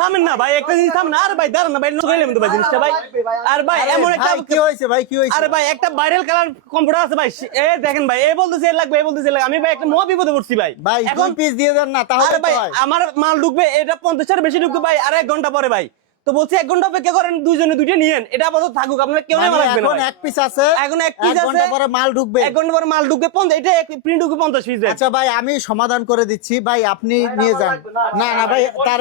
থামেন না ভাই, একটা জিনিস থামেন। আর ভাই দাঁড়ান না ভাই, নষ্ট করে নেবেন তো ভাই জিনিসটা ভাই। আর ভাই এমন একটা কি হয়েছে ভাই, কি হয়েছে? আরে ভাই একটা ভাইরাল কালার কম্পিউটার আছে ভাই, এ দেখেন ভাই, এ বলতেছে এ লাগবে, এ বলতেছে এ লাগবে। আমি ভাই একটা মহা বিপদে পড়ছি ভাই। ভাই এখন দুই পিস দিয়ে দেন না তাহলে আরে তো ভাই হয়। আমার মাল ঢুকবে, এটা 50 বেশি ঢুকবে ভাই আর 1 ঘন্টা পরে ভাই। তো বলছি 1 ঘন্টা অপেক্ষা করেন, দুইজনে দুইটা নিয়েন, এটা আপাতত থাকুক, আপনারা কেউ মানে মাল লাগবে না এখন ভাই। এক পিস আছে, এখন এক পিস এক ঘন্টা আছে, পরে মাল ঢুকবে। 1 ঘন্টা পরে মাল ঢুকবে 50, এটা প্রিন্ট ঢুকবে 50 পিস। আচ্ছা ভাই আমি সমাধান করে দিচ্ছি ভাই, আপনি নিয়ে যান। না না ভাই তার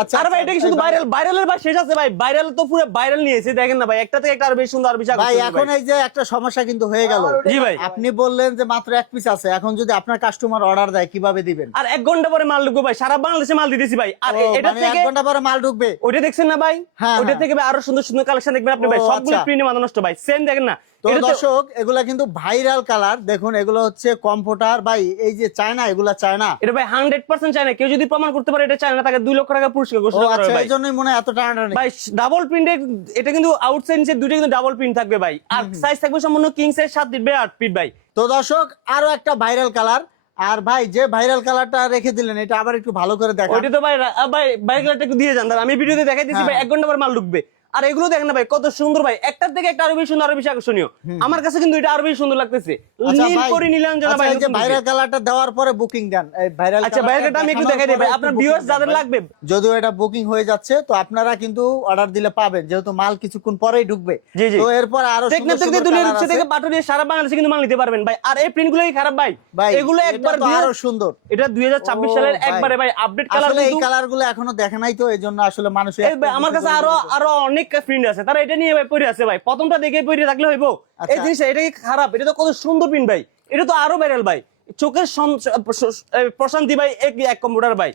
আচ্ছা আরে ভাই এটা কি শুধু ভাইরাল, ভাইরালের ভাই শেষ আছে ভাই, ভাইরাল তো পুরো ভাইরাল নিয়েছে দেখেন না ভাই, একটা থেকে একটা আরো বেশি সুন্দর, আরো বেশি ভাই আকর্ষণীয় এখন এই যে একটা সমস্যা কিন্তু হয়ে গেল। জি ভাই। আপনি বললেন যে মাত্র এক পিস আছে, এখন যদি আপনার কাস্টমার অর্ডার দেয় কিভাবে দিবেন? আর 1 ঘন্টা পরে মাল ঢুকবে ভাই, সারা বাংলাদেশে মাল দিতেছি ভাই। আর ও, এটা মানে থেকে এক ঘন্টা পরে মাল ঢুকবে। ওইটা দেখছেন না ভাই, হ্যাঁ, ওইটা হ্যাঁ। থেকে ভাই আরো সুন্দর সুন্দর কালেকশন দেখবেন আপনি ভাই, ও, সবগুলো আচ্ছা। প্রিন্টে মাথা নষ্ট ভাই, সেম দেখেন না। তো এটা তো দর্শক এগুলা কিন্তু ভাইরাল কালার, দেখুন এগুলো হচ্ছে কম্পিউটার ভাই, এই যে চায়না, এগুলা চায়না। এটা ভাই 100% চায় না, কেউ যদি প্রমাণ করতে পারে এটা চায় না, তাকে 2 লক্ষ টাকা পুরস্কার ও ঘোষণা করা আচ্ছা, হবে ভাই। এই জন্যই মনে হয় এত টানাটানি। ভাই ডাবল প্রিন্টের, এটা কিন্তু আউটসাইড নিচে দুইটা কিন্তু ডাবল প্রিন্ট থাকবে ভাই, আর সাইজ থাকবে সম্পূর্ণ king size 7 feet by 8 feet ভাই। তো দর্শক আরো একটা ভাইরাল কালার, আর ভাই যে ভাইরাল কালারটা রেখে দিলেন এটা আবার একটু ভালো করে দেখান। ওইটা তো ভাই ভাই বাইকলারটা একটু দিয়ে যান, দাঁড়ান, আমি ভিডিওতে দেখাই দিচ্ছি ভাই, 1 ঘন্টা পর মাল ঢুকবে। আর এগুলো দেখেন না ভাই কত সুন্দর ভাই, একটার থেকে একটা আরো বেশি সুন্দর, আরো বেশি আকর্ষণীয়। আমার কাছে কিন্তু এটা আরো বেশি সুন্দর লাগতেছে, আচ্ছা নীল ভাই, করে নিলাম যেন আচ্ছা, ভাই। এই যে ভাইরাল কালারটা দেওয়ার পরে বুকিং দেন, এই ভাইরাল আচ্ছা বাইকলারটা আমি একটু দেখাই দিই ভাই, আপনার ভিউয়ার্স যাদের লাগবে, যদিও এটা বুকিং হয়ে যাচ্ছে তো আপনারা কিন্তু অর্ডার দিলে পাবেন, যেহেতু মাল কিছুক্ষণ পরেই ঢুকবে। জি, জি। তো এরপর আরো টেকনাফ সুন্দর থেকে সুন্দর দুনিয়ার কালার উৎস আছে। থেকে বাটুরিয়া সারা বাংলাদেশে কিন্তু মাল নিতে পারবেন ভাই। আর এই প্রিন্ট গুলোই খারাপ ভাই, ভাই এগুলো একবার এটা তো আরো সুন্দর। এটা 2026 সালের ও ভাই। একবারে ভাই আপডেট কালার। আসলে এই কালারগুলো এখনো দেখে নাই তো এইজন্য আসলে মানুষ আমার কাছে আরো আরো অনেক ফ্রেন্ড আছে, তারা এটা নিয়ে ভাই পড়ে আছে ভাই, প্রথমটা দেখে পড়ে থাকলে হইবো? আচ্ছা। এই জিনিসটা এটা কি খারাপ? এটা তো কত সুন্দর প্রিন্ট ভাই, এটা তো আরো ভাইরাল ভাই, চোখের প্রশান্তি ভাই, এক কম্পিউটার ভাই।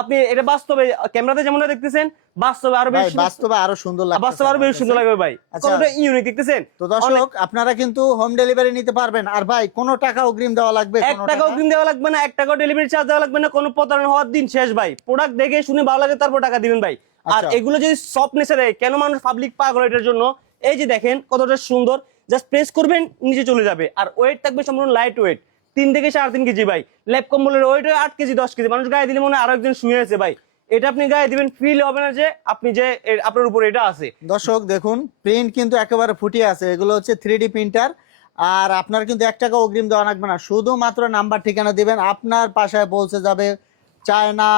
আপনি এটা বাস্তবে ক্যামেরাতে যেমনটা দেখতেছেন, বাস্তবে আরো ভাই বেশি, বাস্তবে আরো সুন্দর লাগছে, বাস্তবে আরো বেশি সুন্দর লাগবে ভাই, আচ্ছা। কতটা ইউনিক দেখতেছেন। তো দর্শক আপনারা কিন্তু হোম ডেলিভারি নিতে পারবেন। আর ভাই কোনো টাকা অগ্রিম দেওয়া লাগবে? 1 টাকা অগ্রিম দেওয়া লাগবে না, 1 টাকা ডেলিভারি চার্জ দেওয়া লাগবে না, কোনো প্রতারণা হওয়ার দিন শেষ ভাই। প্রোডাক্ট দেখে শুনে ভালো লাগে তারপর টাকা দিবেন ভাই। আর আচ্ছা। এগুলো যদি সফটনেসে দেয়, কেন মানুষ পাবলিক পাগল এটার জন্য? এই যে দেখেন কতটা সুন্দর, জাস্ট প্রেস করবেন নিচে চলে যাবে। আর ওয়েট থাকবে সম্পূর্ণ লাইট ওয়েট, 3 থেকে 3.5 কেজি ভাই। ল্যাপ কম্বলের ওয়েট 8 কেজি 10 কেজি, মানুষ গায়ে দিলে মনে হয় আরো একজন শুয়ে আছে ভাই। এটা আপনি গায়ে দিবেন, ফিল হবে না যে আপনি যে আপনার উপর এটা আছে। দর্শক দেখুন প্রিন্ট কিন্তু একেবারে ফুটিয়ে আছে, এগুলো হচ্ছে 3D প্রিন্টার। আর আপনার কিন্তু 1 টাকা অগ্রিম দেওয়া লাগবে না, শুধুমাত্র নাম্বার ঠিকানা দিবেন, আপনার বাসায় পৌঁছে যাবে চায়না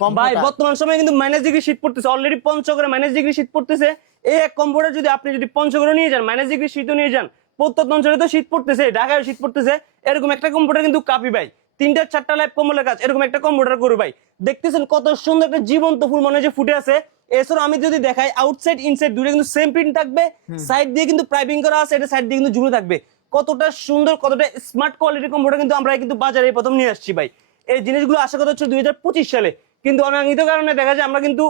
ভাই কম্পিউটার। বর্তমান সময়ে কিন্তু -ডিগ্রি শীত পড়তেছে, অলরেডি পঞ্চগড়ে -ডিগ্রি শীত পড়তেছে। এই এক কম্পিউটার যদি আপনি যদি পঞ্চগড়ে নিয়ে যান, -ডিগ্রি শীতও নিয়ে যান, প্রত্যন্ত অঞ্চলে তো শীত পড়তেছে, ঢাকায় শীত পড়তেছে, এরকম একটা কম্পিউটার কিন্তু কাপি ভাই। 3টা 4টা ল্যাপ কম্বলের কাজ, এরকম একটা কম্পিউটার করবে ভাই। দেখতেছেন কত সুন্দর একটা জীবন্ত ফুল মনে হয় যে ফুটে আছে। এছাড়া আমি যদি দেখাই, আউটসাইড ইনসাইড দুটো কিন্তু সেম প্রিন্ট থাকবে, সাইড দিয়ে কিন্তু পাইপিং করা আছে, এটা সাইড দিয়ে কিন্তু জুড়ে থাকবে। কতটা সুন্দর, কতটা স্মার্ট কোয়ালিটির কম্পিউটার কিন্তু আমরা কিন্তু বাজারে প্রথম নিয়ে আসছি ভাই। এই জিনিসগুলো আশা করা হচ্ছে 2025 সালে, কিন্তু অনাঙ্গিত কারণে দেখা যায় আমরা কিন্তু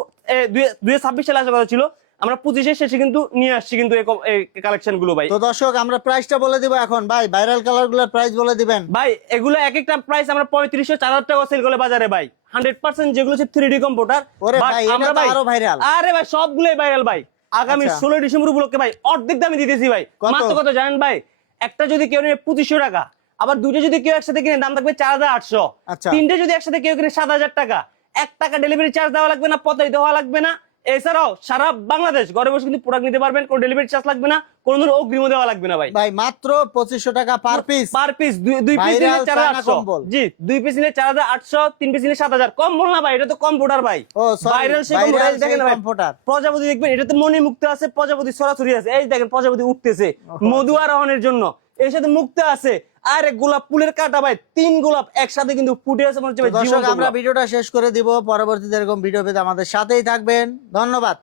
2026 সালে আশা করা ছিল, আমরা 25-এর শেষে কিন্তু নিয়ে আসছি কিন্তু এই কালেকশন গুলো ভাই। তো দর্শক আমরা প্রাইসটা বলে দিব এখন, ভাই ভাইরাল কালারগুলোর প্রাইস বলে দিবেন। ভাই এগুলো এক একটা প্রাইস আমরা 3500-4000 টাকা সেল করে বাজারে ভাই। 100% যেগুলো হচ্ছে 3D কম্পিউটার। ওরে ভাই এটা তো আরো ভাইরাল। আরে ভাই সবগুলোই ভাইরাল ভাই। আগামী আচ্ছা। 16 ডিসেম্বর উপলক্ষে ভাই অর্ধেক দামে দিতেছি ভাই। কত? মাত্র কত জানেন ভাই? একটা যদি কেউ নেয় 2500 টাকা, আবার দুইটা যদি কেউ একসাথে কিনে দাম থাকবে 4800। আচ্ছা। তিনটে যদি একসাথে কেউ কিনে 7000 টাকা। 1 টাকা ডেলিভারি চার্জ দেওয়া লাগবে না, প্রতারিত হওয়া লাগবে না। এছাড়াও সারা বাংলাদেশ ঘরে বসে কিন্তু প্রোডাক্ট নিতে পারবেন, কোনো ডেলিভারি চার্জ লাগবে না, কোনো ধরনের অগ্রিম দেওয়া লাগবে না ভাই। ভাই মাত্র 2500 টাকা পার পিস। পার পিস দুই পিস নিলে ভাইরাল চায়না 4800। কম্বল। জি 2 পিস নিলে 4800, 3 পিস নিলে 7000। কম বল না ভাই, এটা তো কম্পিউটার ভাই। ও সরি, ভাইরাল সেই ভাইরাল কম্পিউটার দেখেন সেই না ভাই, কম্পিউটার। প্রজাপতি দেখবেন, এটা তো মনে মুক্ত আছে, প্রজাপতি সরাসরি আছে, এই দেখেন প্রজাপতি উঠতেছে মধু আরোহণের জন্য, এর সাথে মুক্ত আছে। আরে গোলাপ ফুলের কাটা ভাই, 3 গোলাপ একসাথে কিন্তু ফুটে আছে মনে হচ্ছে ভাই দর্শক জীবন্ত আমরা গোলাপ। ভিডিওটা শেষ করে দিব, পরবর্তীতে এরকম ভিডিও পেতে আমাদের সাথেই থাকবেন, ধন্যবাদ।